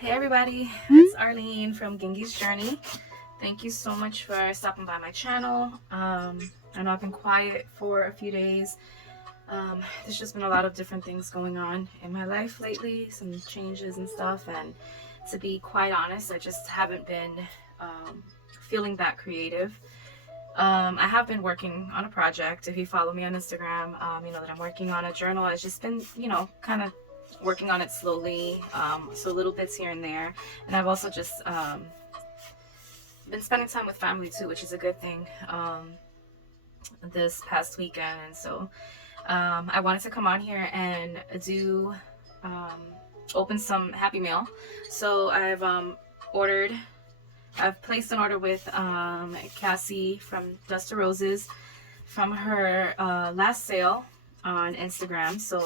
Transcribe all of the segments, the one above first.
Hey everybody, it's Arlene from Gingy's Journey. Thank you so much for stopping by my channel. I know I've been quiet for a few days. There's just been a lot of different things going on in my life lately, some changes and stuff, and to be quite honest, I just haven't been feeling that creative. I have been working on a project. If you follow me on Instagram, you know that I'm working on a journal. I've just been, kind of working on it slowly, so little bits here and there. And I've also just been spending time with family too, which is a good thing, this past weekend. And so I wanted to come on here and do open some Happy Mail. So I've placed an order with Cassie from Dusttoroses from her last sale on Instagram. So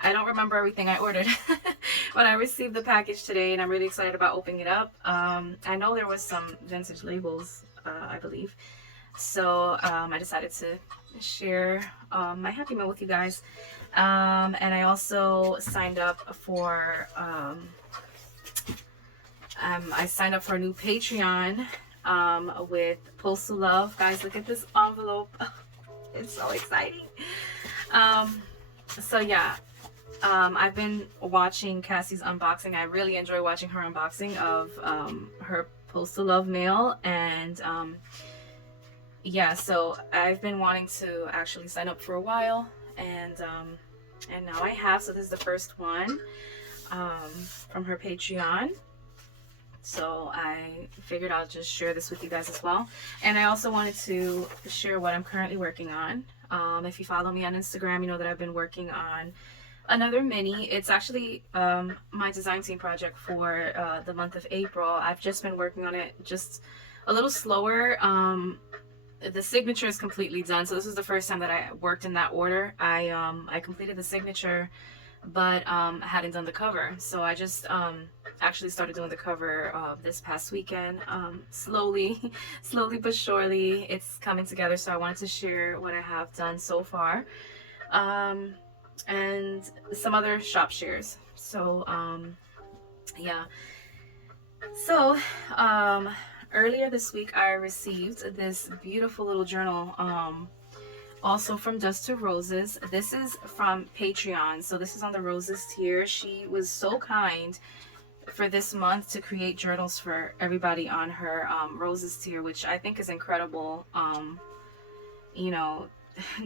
I don't remember everything I ordered when I received the package today, and I'm really excited about opening it up. I know there was some vintage labels, I believe. So I decided to share my Happy Meal with you guys. And I also signed up for a new Patreon with Postal Love. Guys, look at this envelope. It's so exciting. So yeah, I've been watching Cassie's unboxing. I really enjoy watching her unboxing of her Postal Love mail. And yeah, so I've been wanting to actually sign up for a while, and now I have. So this is the first one from her Patreon. So I figured I'll just share this with you guys as well. And I also wanted to share what I'm currently working on. If you follow me on Instagram, you know that I've been working on another mini. It's actually my design team project for the month of April. I've just been working on it just a little slower. The signature is completely done. So this is the first time that I worked in that order. I completed the signature, but I hadn't done the cover. So I just actually started doing the cover this past weekend. Slowly but surely it's coming together. So I wanted to share what I have done so far, and some other shop shares. So yeah, so earlier this week I received this beautiful little journal, also from Dusttoroses. This is from Patreon, so this is on the Roses tier. She was so kind for this month to create journals for everybody on her Roses tier, which I think is incredible. You know,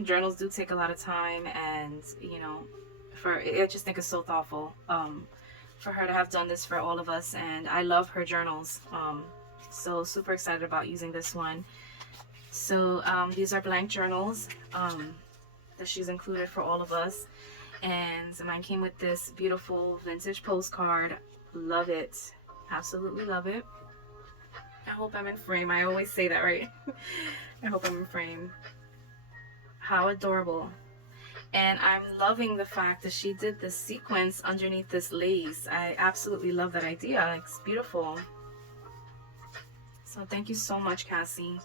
journals do take a lot of time, and I just think it's so thoughtful for her to have done this for all of us. And I love her journals, so super excited about using this one. So these are blank journals that she's included for all of us, and mine came with this beautiful vintage postcard. Love it, absolutely love it. I hope I'm in frame. I always say that, right? I hope I'm in frame. How adorable. And I'm loving the fact that she did this sequence underneath this lace. I absolutely love that idea. It's beautiful. So thank you so much, Cassie.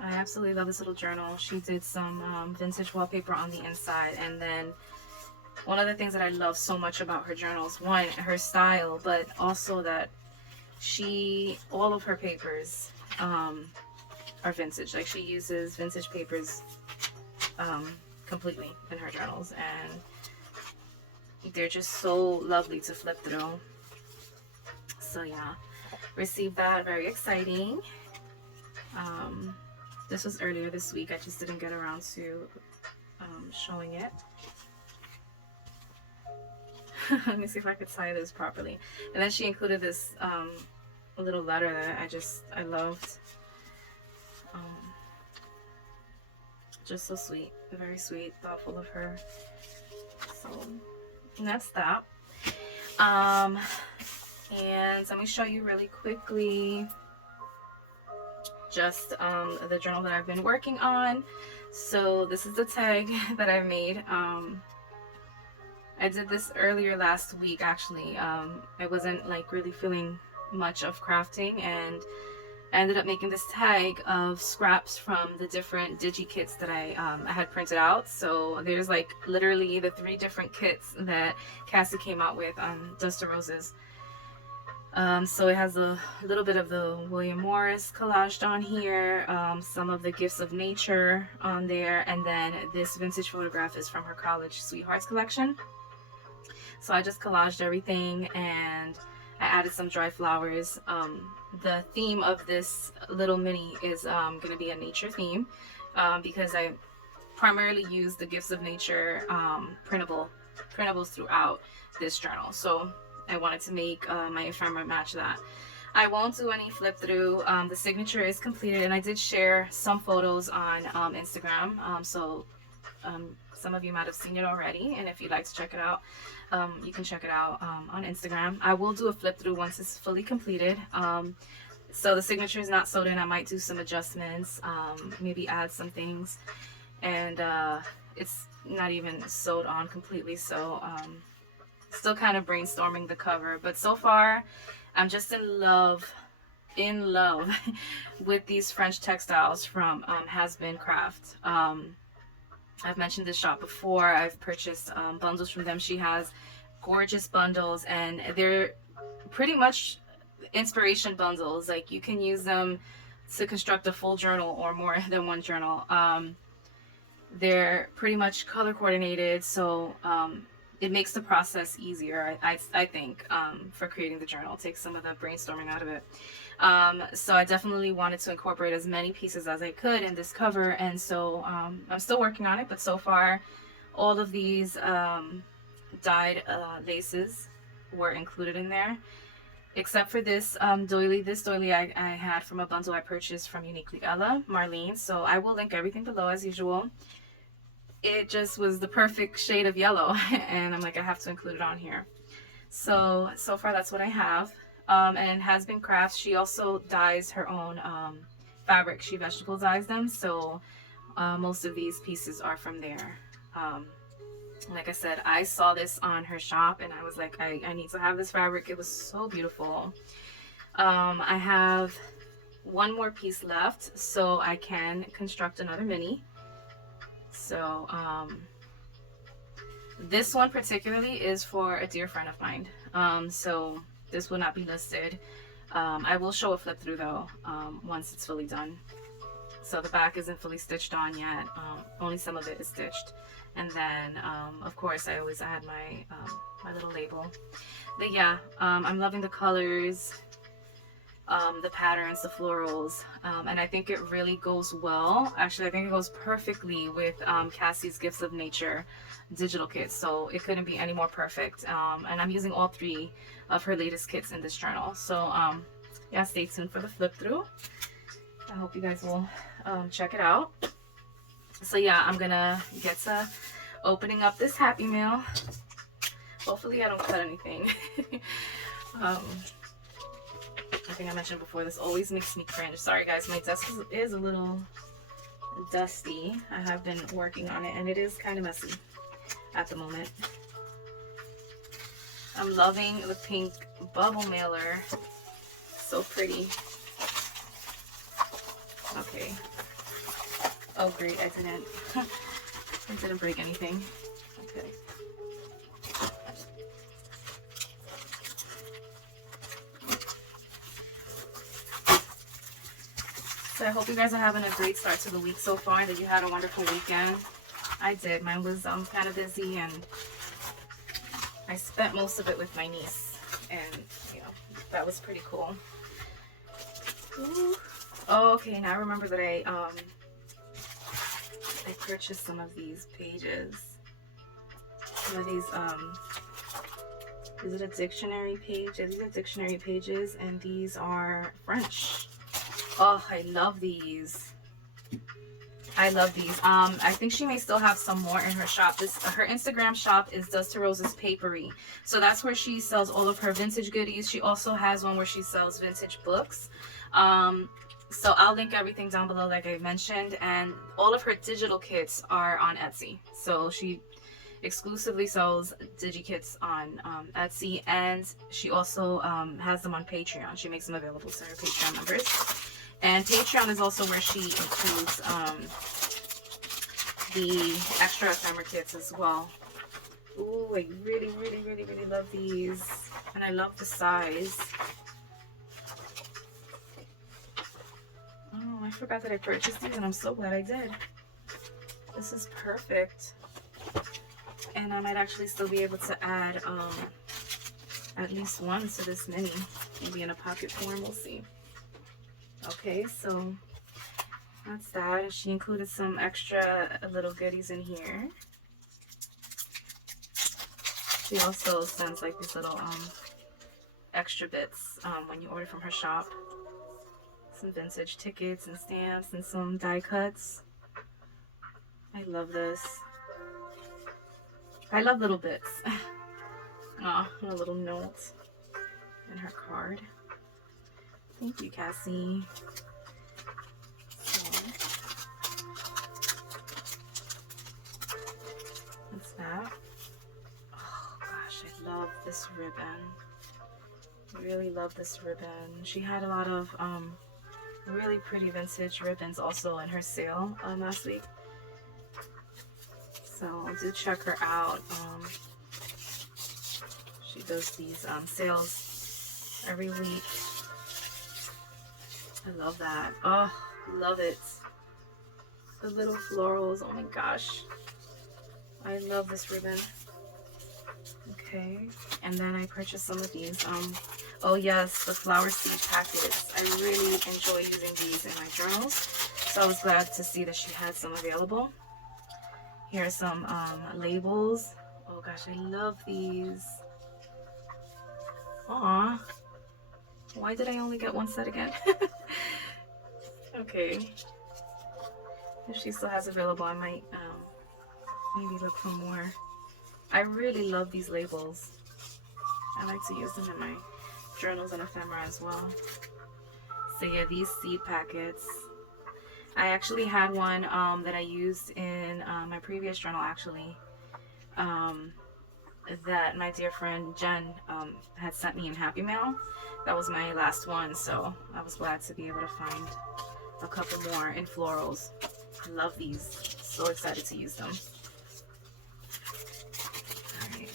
I absolutely love this little journal. She did some vintage wallpaper on the inside. And then one of the things that I love so much about her journals, one, her style, but also that all of her papers are vintage. Like, she uses vintage papers completely in her journals, and they're just so lovely to flip through. So yeah, received that. Very exciting. This was earlier this week. I just didn't get around to showing it. Let me see if I could tie this properly. And then she included this little letter that I loved. Just so sweet, very sweet, thoughtful of her. So that's that. And let me show you really quickly just the journal that I've been working on. So this is the tag that I made. I did this earlier last week, actually. I wasn't like really feeling much of crafting, and I ended up making this tag of scraps from the different digi kits that I had printed out. So there's like literally the 3 different kits that Cassie came out with on Dusttoroses. So it has a little bit of the William Morris collaged on here, some of the Gifts of Nature on there, and then this vintage photograph is from her College Sweethearts collection. So I just collaged everything and I added some dry flowers. The theme of this little mini is going to be a nature theme, because I primarily use the Gifts of Nature printables throughout this journal. So I wanted to make my ephemera match that. I won't do any flip through. The signature is completed, and I did share some photos on Instagram. So some of you might have seen it already, and if you'd like to check it out, you can check it out on Instagram. I will do a flip through once it's fully completed. So the signature is not sewed in. I might do some adjustments, maybe add some things, and it's not even sewed on completely. So still kind of brainstorming the cover, but so far I'm just in love with these French textiles from Hasbeencrafts. I've mentioned this shop before. I've purchased bundles from them. She has gorgeous bundles, and they're pretty much inspiration bundles. Like, you can use them to construct a full journal or more than one journal. They're pretty much color coordinated, so it makes the process easier, I think, for creating the journal. It takes some of the brainstorming out of it. So I definitely wanted to incorporate as many pieces as I could in this cover, and so I'm still working on it, but so far all of these dyed laces were included in there, except for this doily. This doily I had from a bundle I purchased from Uniquely Ella, Marlene, so I will link everything below as usual. It just was the perfect shade of yellow, and I'm like, I have to include it on here. So far that's what I have. And Hasbeencrafts, she also dyes her own fabric. She vegetable dyes them, so most of these pieces are from there. Like I said, I saw this on her shop and I was like, I need to have this fabric. It was so beautiful. I have one more piece left, so I can construct another mini. So this one particularly is for a dear friend of mine. So this will not be listed. I will show a flip through though, once it's fully done. So the back isn't fully stitched on yet. Only some of it is stitched. And then, of course, I always add my my little label. But yeah, I'm loving the colors, the patterns, the florals, and I think it really goes well. Actually, I think it goes perfectly with Cassie's Gifts of Nature digital kits. So it couldn't be any more perfect. And I'm using all 3 of her latest kits in this journal. So yeah, stay tuned for the flip through. I hope you guys will check it out. So yeah, I'm gonna get to opening up this Happy Mail. Hopefully I don't cut anything. I think I mentioned before, this always makes me cringe. Sorry guys, my desk is a little dusty. I have been working on it and it is kind of messy at the moment. I'm loving the pink bubble mailer. So pretty. Okay. Oh great, I didn't break anything. Okay. So I hope you guys are having a great start to the week so far, and that you had a wonderful weekend. I did. Mine was kind of busy, and I spent most of it with my niece, and you know, that was pretty cool. Ooh. Oh, okay, now I remember that I purchased some of these pages. Some of these, is it a dictionary page? Yeah, these are dictionary pages, and these are French. Oh, I love these. I love these. I think she may still have some more in her shop. Her Instagram shop is Dusttoroses Paperie. So that's where she sells all of her vintage goodies. She also has one where she sells vintage books. So I'll link everything down below, like I mentioned, and all of her digital kits are on Etsy. So she exclusively sells digi-kits on Etsy, and she also has them on Patreon. She makes them available to her Patreon members. And Patreon is also where she includes the extra ephemera kits as well. Ooh, I really, really, really, really love these. And I love the size. Oh, I forgot that I purchased these and I'm so glad I did. This is perfect. And I might actually still be able to add at least one to this mini. Maybe in a pocket form, we'll see. Okay, so that's that. She included some extra little goodies in here. She also sends like these little extra bits when you order from her shop. Some vintage tickets and stamps and some die cuts. I love this. I love little bits. Oh, and a little note and her card. Thank you, Cassie. So, what's that? Oh gosh, I love this ribbon. I really love this ribbon. She had a lot of really pretty vintage ribbons also in her sale last week. So do check her out. She does these sales every week. I love that. Oh, love it. The little florals. Oh my gosh. I love this ribbon. Okay. And then I purchased some of these. Oh yes, the flower seed packets. I really enjoy using these in my journals. So I was glad to see that she had some available. Here are some labels. Oh gosh, I love these. Aw. Why did I only get one set again? Okay. If she still has available, I might maybe look for more. I really love these labels. I like to use them in my journals and ephemera as well. So yeah, these seed packets. I actually had one that I used in my previous journal actually. That my dear friend Jen had sent me in Happy Mail. That was my last one, so I was glad to be able to find a couple more in florals. I love these. So excited to use them. Alright.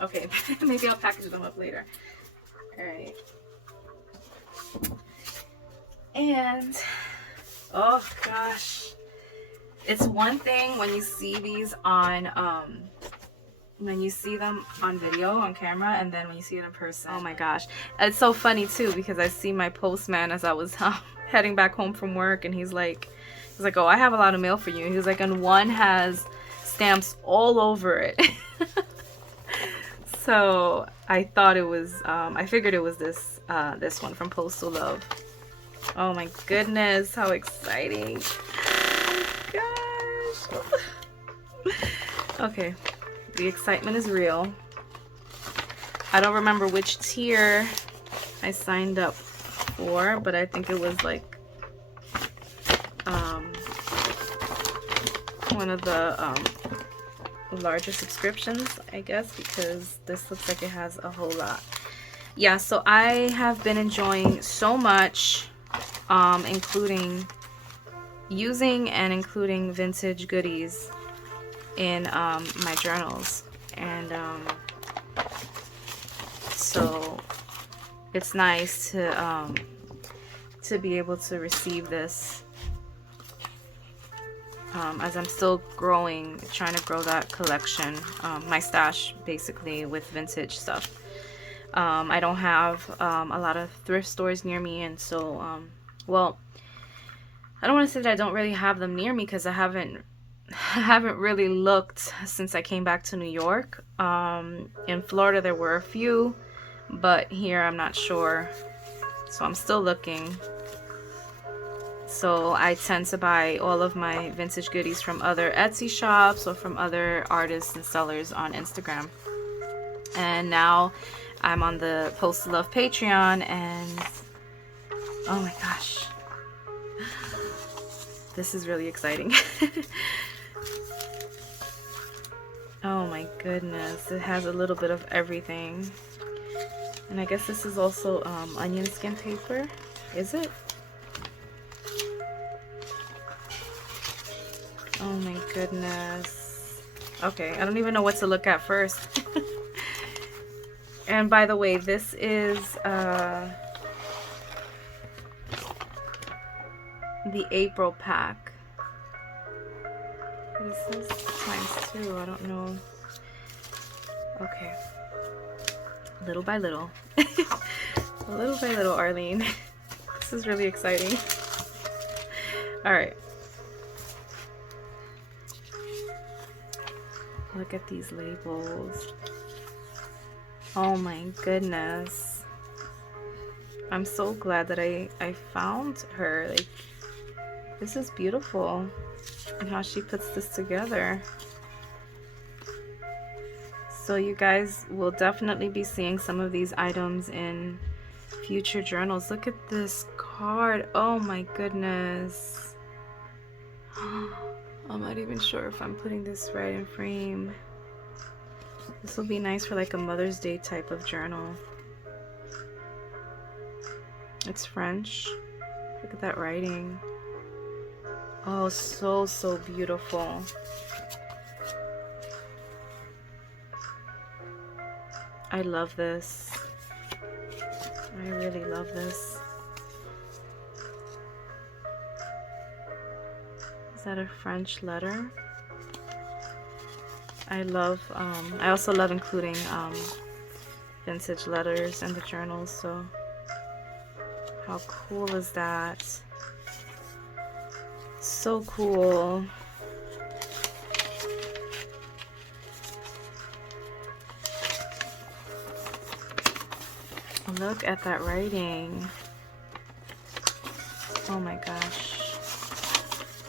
Okay, maybe I'll package them up later. Alright. And, oh gosh. It's one thing when you see these on, when you see them on video, on camera, and then when you see it in person. Oh my gosh. It's so funny too, because I see my postman as I was heading back home from work, and he's like, oh, I have a lot of mail for you. He was like, and one has stamps all over it. So I thought it was, I figured it was this one from Postal Love. Oh my goodness, how exciting. Oh my gosh. Okay, the excitement is real. I don't remember which tier I signed up for, but I think it was like one of the larger subscriptions, I guess, because this looks like it has a whole lot. Yeah, so I have been enjoying so much including using and including vintage goodies in my journals, and so it's nice to be able to receive this as I'm still growing, trying to grow that collection, my stash basically with vintage stuff. I don't have a lot of thrift stores near me, and so well, I don't want to say that I don't really have them near me, because I haven't really looked since I came back to New York. In Florida there were a few, but here I'm not sure, so I'm still looking. So I tend to buy all of my vintage goodies from other Etsy shops or from other artists and sellers on Instagram. And now I'm on the Postal Love Patreon, and oh my gosh, this is really exciting. Oh my goodness, it has a little bit of everything. And I guess this is also onion skin paper. Is it? Oh my goodness. Okay, I don't even know what to look at first. And by the way, this is the April pack. What is this? ×2, I don't know. Okay. Little by little. Little by little, Arlene. This is really exciting. Alright. Look at these labels. Oh my goodness. I'm so glad that I found her. Like, this is beautiful. And how she puts this together. So you guys will definitely be seeing some of these items in future journals. Look at this card. Oh my goodness. I'm not even sure if I'm putting this right in frame. This will be nice for like a Mother's Day type of journal. It's French. Look at that writing. Oh, so beautiful. I love this. I really love this. Is that a French letter? I love, I also love including vintage letters in the journals, so how cool is that? So cool. Look at that writing. Oh my gosh.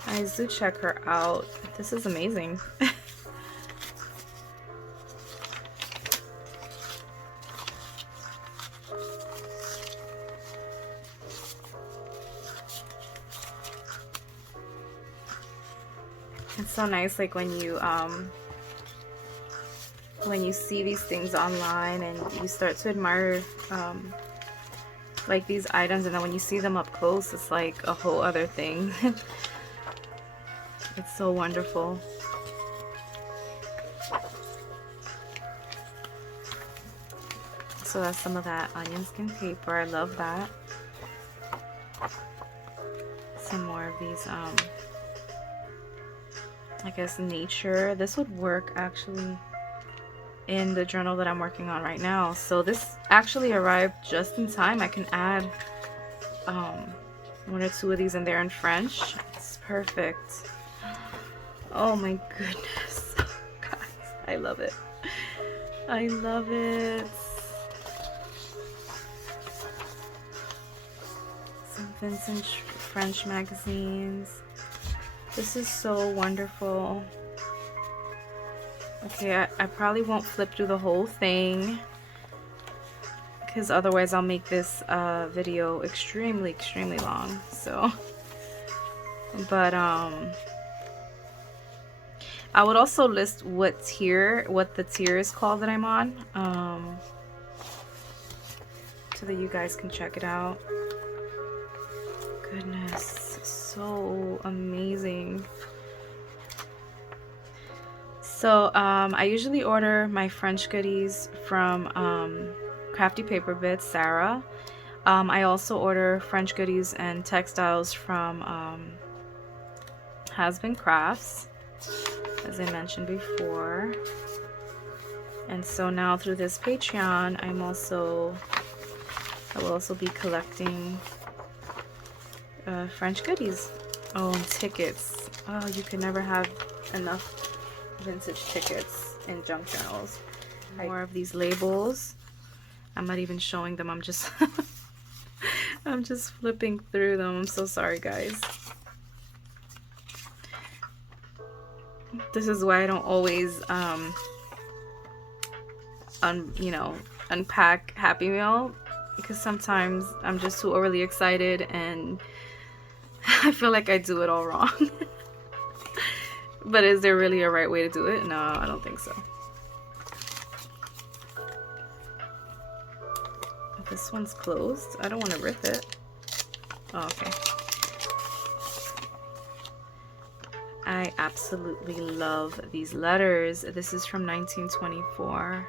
I do check her out. This is amazing. It's so nice, like when you see these things online and you start to admire like these items, and then when you see them up close, it's like a whole other thing. It's so wonderful. So that's some of that onion skin paper. I love that. Some more of these I guess nature. This would work actually in the journal that I'm working on right now. So this actually arrived just in time. I can add 1 or 2 of these in there in French. It's perfect. Oh my goodness. Guys, I love it. I love it. Some vintage French magazines. This is so wonderful. Okay, I probably won't flip through the whole thing because otherwise I'll make this video extremely long. So, but I would also list what the tier is called that I'm on, so that you guys can check it out. Goodness, so amazing. So I usually order my French goodies from Crafty Paper Bits, Sarah. I also order French goodies and textiles from Hasbeencrafts, as I mentioned before. And so now through this Patreon, I will also be collecting French goodies. Oh, and tickets. Oh, you can never have enough vintage tickets in junk journals. More of these labels. I'm not even showing them. I'm just I'm just flipping through them. I'm so sorry, guys. This is why I don't always unpack Happy Meal, because sometimes I'm just too overly excited and I feel like I do it all wrong. But is there really a right way to do it? No, I don't think so. This one's closed. I don't want to rip it. Oh, okay. I absolutely love these letters. This is from 1924.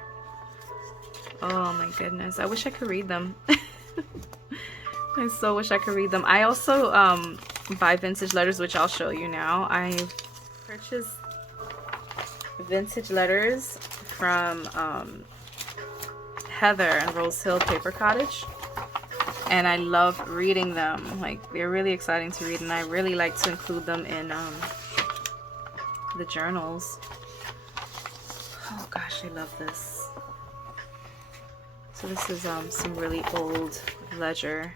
Oh my goodness. I wish I could read them. I so wish I could read them. I also buy vintage letters, which I'll show you now. I purchased vintage letters from Heather and Rosehillpapercottage, and I love reading them. Like, they're really exciting to read, and I really like to include them in the journals. Oh gosh, I love this. So this is some really old ledger.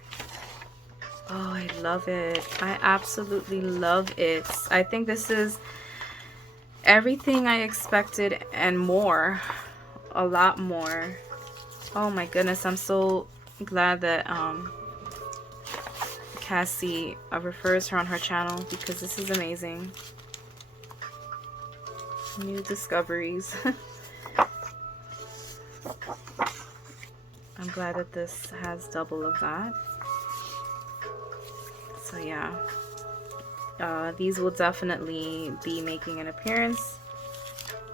Oh, I love it. I absolutely love it. I think this is everything I expected and more. A lot more. Oh my goodness, I'm so glad that Cassie refers her on her channel, because this is amazing. New discoveries. I'm glad that this has double of that. So yeah, these will definitely be making an appearance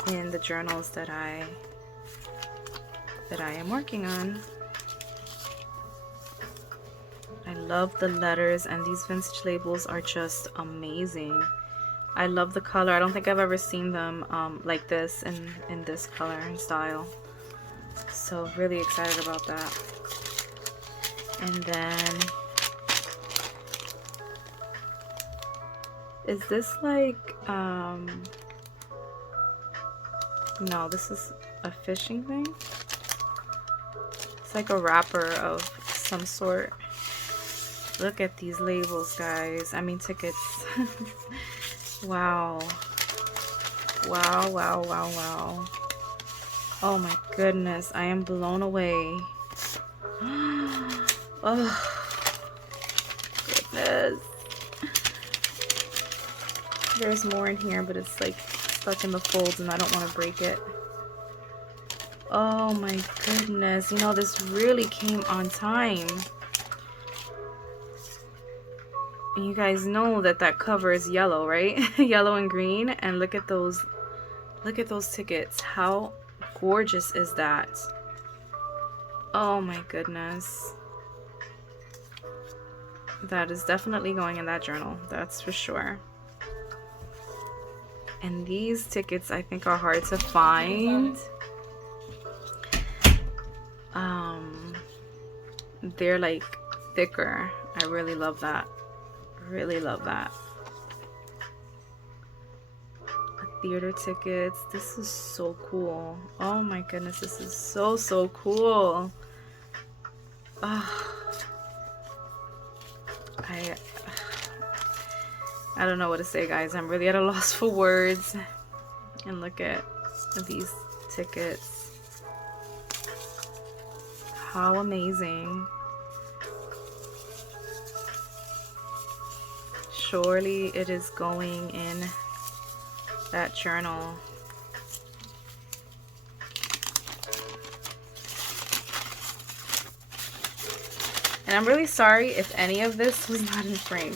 in the journals that I am working on. I love the letters, and these vintage labels are just amazing. I love the color. I don't think I've ever seen them like this in this color and style. So really excited about that. And then, is this like no, this is a fishing thing. It's like a wrapper of some sort. Look at these labels, guys. I mean, tickets. Wow. Wow, wow, wow, wow. Oh my goodness, I am blown away. Oh, goodness. There's more in here, but it's like stuck in the folds and I don't want to break it. Oh my goodness, you know, this really came on time. And you guys know that that cover is yellow, right? Yellow and green. And look at those tickets. How gorgeous is that? Oh my goodness. That is definitely going in that journal, that's for sure. And these tickets I think are hard to find. They're like thicker. I really love that. Really love that. Theater tickets. This is so cool. Oh my goodness, this is so cool. I don't know what to say, guys. I'm really at a loss for words. And look at these tickets. How amazing. Surely it is going in that journal. And I'm really sorry if any of this was not in frame.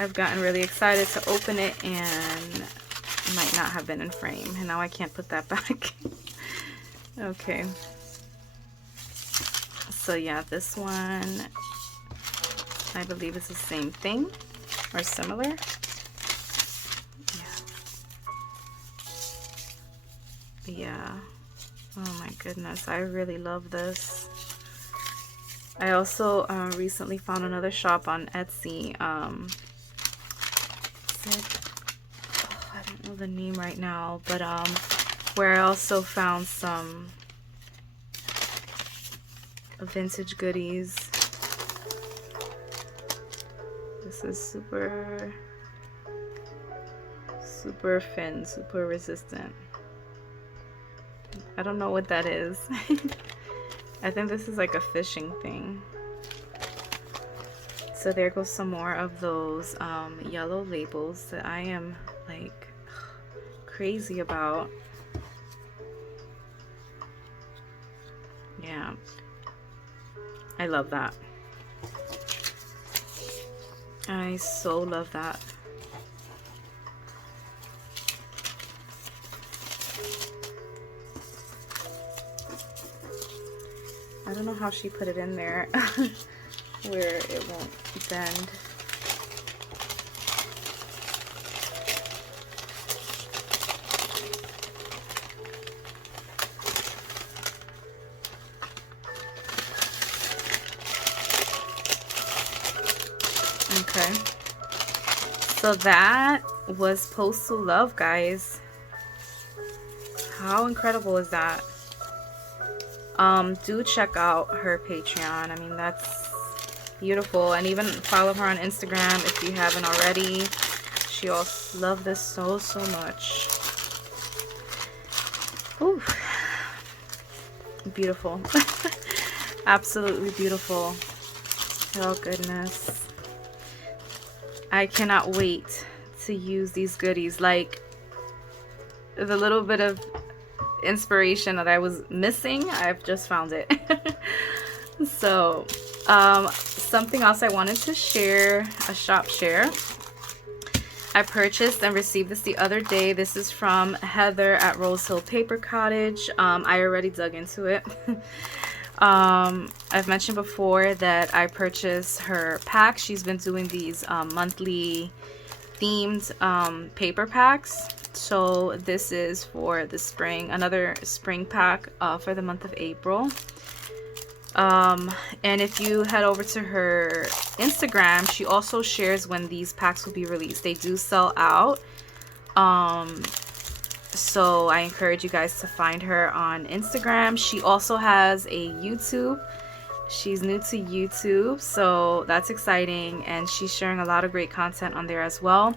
I've gotten really excited to open it and it might not have been in frame. And now I can't put that back. Okay. So yeah, this one, I believe it's the same thing or similar. Yeah. Oh my goodness, I really love this. I also recently found another shop on Etsy. I don't know the name right now, but where I also found some vintage goodies. This is super thin, super resistant. I don't know what that is. I think this is like a fishing thing. So there goes some more of those yellow labels that I am like crazy about. Yeah, I love that. I so love that. I don't know how she put it in there where it won't bend. Okay, so that was Postal Love, guys. How incredible is that? Do check out her Patreon. I mean, that's beautiful. And even follow her on Instagram if you haven't already. She also loves this so much. Ooh, beautiful. Absolutely beautiful. Oh goodness, I cannot wait to use these goodies. Like, the little bit of inspiration that I was missing, I've just found it. So something else I wanted to share, a shop share. I purchased and received this the other day. This is from Heather at Rosehillpapercottage. I already dug into it. I've mentioned before that I purchased her pack. She's been doing these monthly themed paper packs. So this is for the spring, another spring pack for the month of April. And if you head over to her Instagram, she also shares when these packs will be released. They do sell out. So I encourage you guys to find her on Instagram. She also has a YouTube. She's new to YouTube, so that's exciting, and she's sharing a lot of great content on there as well.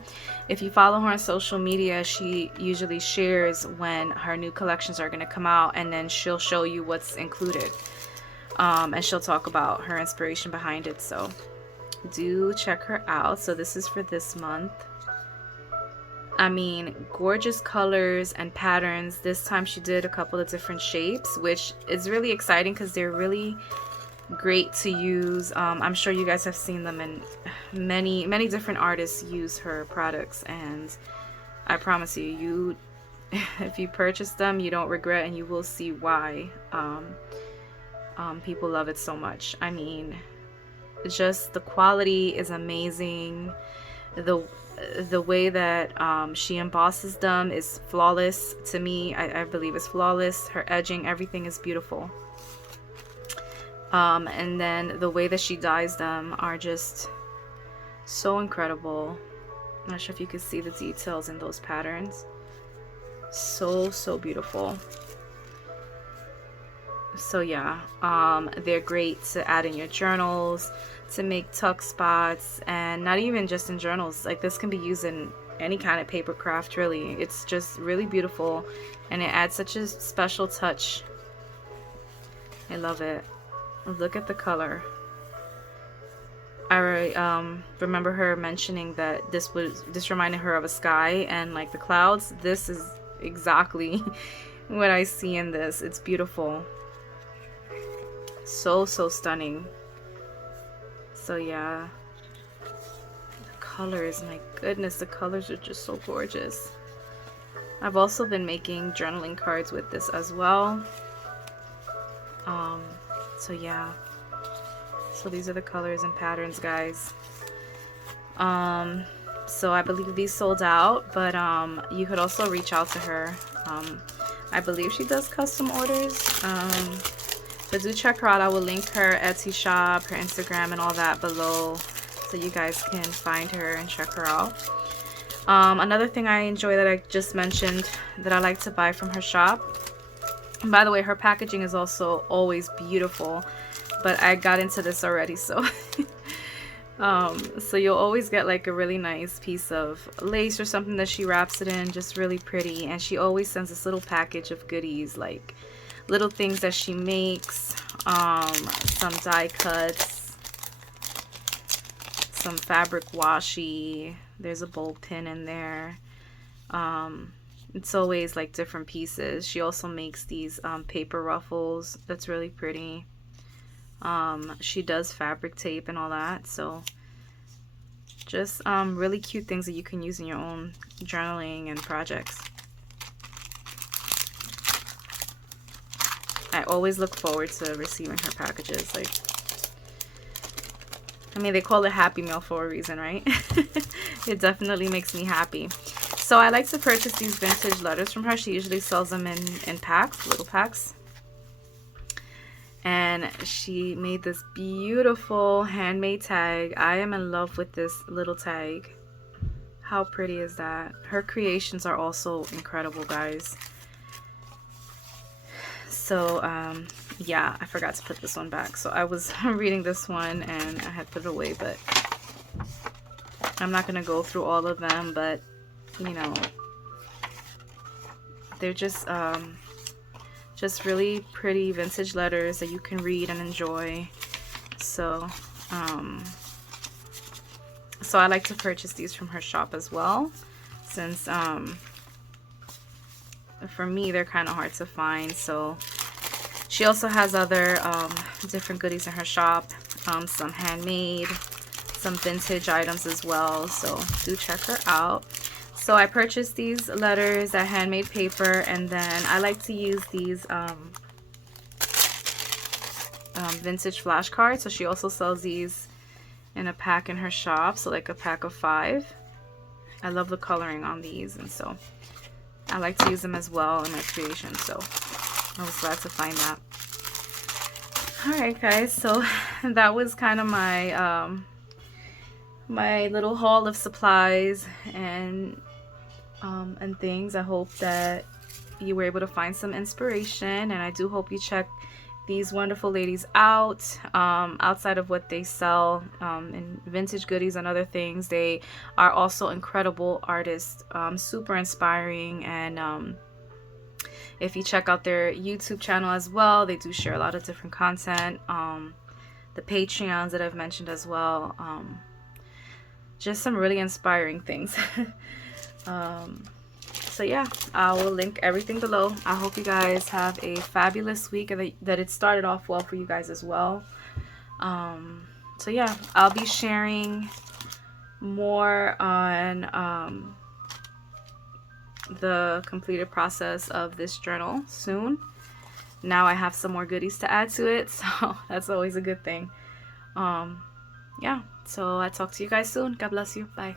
If you follow her on social media, she usually shares when her new collections are going to come out, and then she'll show you what's included. And she'll talk about her inspiration behind it, so do check her out. So this is for this month. I mean, gorgeous colors and patterns. This time she did a couple of different shapes, which is really exciting because they're really great to use. I'm sure you guys have seen them, and many different artists use her products, and I promise you, if you purchase them, you don't regret, and you will see why people love it so much. I mean, just the quality is amazing. The way that she embosses them is flawless to me. I believe it's flawless. Her edging, everything is beautiful. And then the way that she dyes them are just so incredible. I'm not sure if you can see the details in those patterns. So beautiful. So yeah, they're great to add in your journals, to make tuck spots, and not even just in journals. Like, this can be used in any kind of paper craft, really. It's just really beautiful, and it adds such a special touch. I love it. Look at the color. I remember her mentioning that this reminded her of a sky and like the clouds. This is exactly what I see in this. It's beautiful. So stunning. So yeah, the colors, my goodness, the colors are just so gorgeous. I've also been making journaling cards with this as well. So yeah, so these are the colors and patterns, guys. So I believe these sold out, but you could also reach out to her. I believe she does custom orders. But do check her out. I will link her Etsy shop, her Instagram, and all that below, so you guys can find her and check her out. Another thing I enjoy that I just mentioned that I like to buy from her shop. And by the way, her packaging is also always beautiful, but I got into this already, so so you'll always get like a really nice piece of lace or something that she wraps it in, just really pretty. And she always sends this little package of goodies, like little things that she makes, some die cuts, some fabric washi, there's a bowl pin in there. It's always like different pieces. She also makes these paper ruffles. That's really pretty. She does fabric tape and all that, so Just really cute things that you can use in your own journaling and projects. I always look forward to receiving her packages. Like, I mean, they call it Happy Mail for a reason, right? It definitely makes me happy. So I like to purchase these vintage letters from her. She usually sells them in packs, little packs. And she made this beautiful handmade tag. I am in love with this little tag. How pretty is that? Her creations are also incredible, guys. So yeah, I forgot to put this one back. So I was reading this one and I had put it away, but I'm not gonna go through all of them, but you know, they're just really pretty vintage letters that you can read and enjoy. So so I like to purchase these from her shop as well, since for me they're kind of hard to find. So she also has other different goodies in her shop, some handmade, some vintage items as well, so do check her out. So I purchased these letters at Handmade Paper, and then I like to use these vintage flashcards. So she also sells these in a pack in her shop, so like a pack of 5. I love the coloring on these, and so I like to use them as well in my creation, so I was glad to find that. Alright guys, so that was kind of my my little haul of supplies and things. I hope that you were able to find some inspiration, and I do hope you check these wonderful ladies out. Outside of what they sell in vintage goodies and other things, they are also incredible artists, super inspiring. And if you check out their YouTube channel as well, they do share a lot of different content, the Patreons that I've mentioned as well, just some really inspiring things. So yeah, I will link everything below. I hope you guys have a fabulous week and that it started off well for you guys as well. So yeah, I'll be sharing more on the completed process of this journal soon. Now I have some more goodies to add to it, so that's always a good thing. Yeah, so I'll talk to you guys soon. God bless you. Bye.